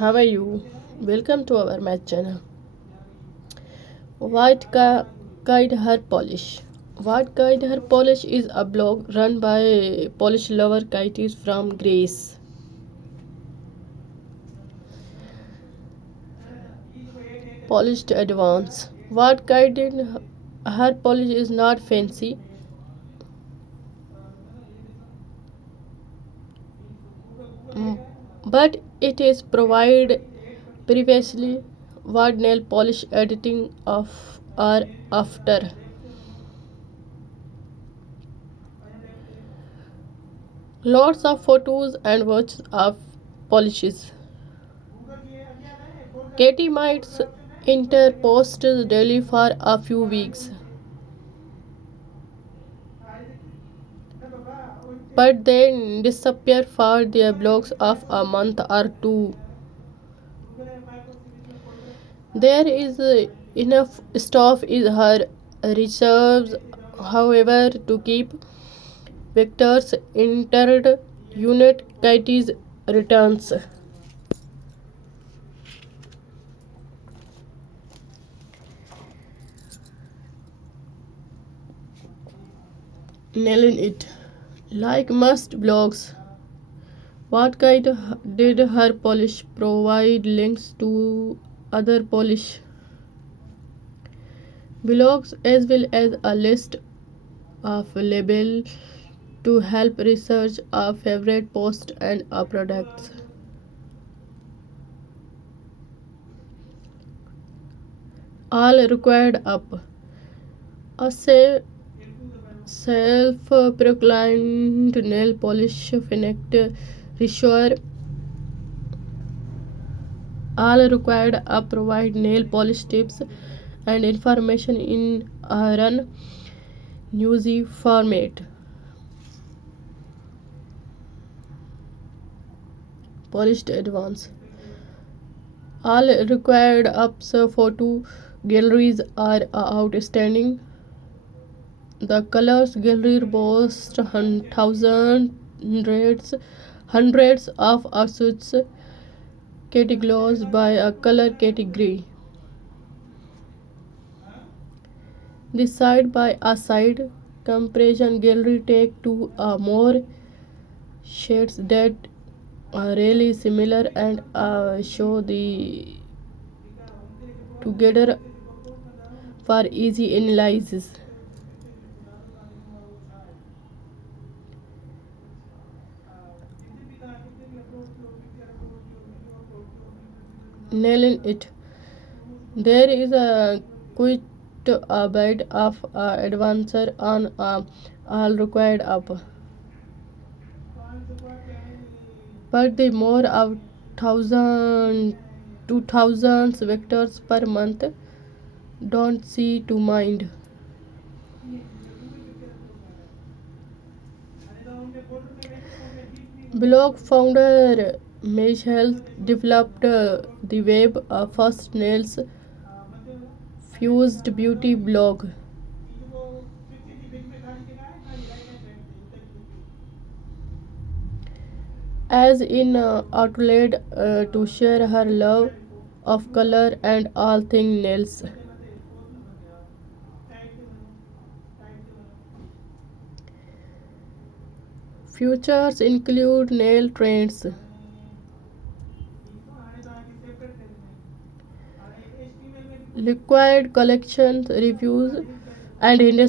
How are you? Welcome to our math channel. White Guide Hair Polish. White Guide Hair Polish is a blog run by Polish lover Kites from Greece. Polished Advance. What guided hair polish is not fancy, but it is provide previously what nail polish editing of or after. Lots of photos and watches of polishes. Katie might enter posts daily for a few weeks, but then disappear for their blogs of a month or two. There is enough stuff in her reserves, however, to keep vectors entered unit Katie's returns. Nailing it. Like most blogs, what guide did her polish provide links to other polish blogs as well as a list of labels to help research our favorite posts and our products. All required up. A self-proclaimed nail polish fanatic Rishwar all required up provide nail polish tips and information in a run newsy format. Polished Advance. All required ups photo galleries are outstanding. The colors gallery boasts hundreds of assets categorized by a color category. The side by side comparison gallery take two or more shades that are really similar and show the together for easy analysis. Nailing it. There is a quite a bit of advancer on all required up, but the more of 1,000 to 2,000 vectors per month don't see to mind. Blog founder Mesh Health developed the web first nails fused beauty blog. As in outlet to share her love of color and all things nails. Features include nail trends, liquid collections, reviews, and industry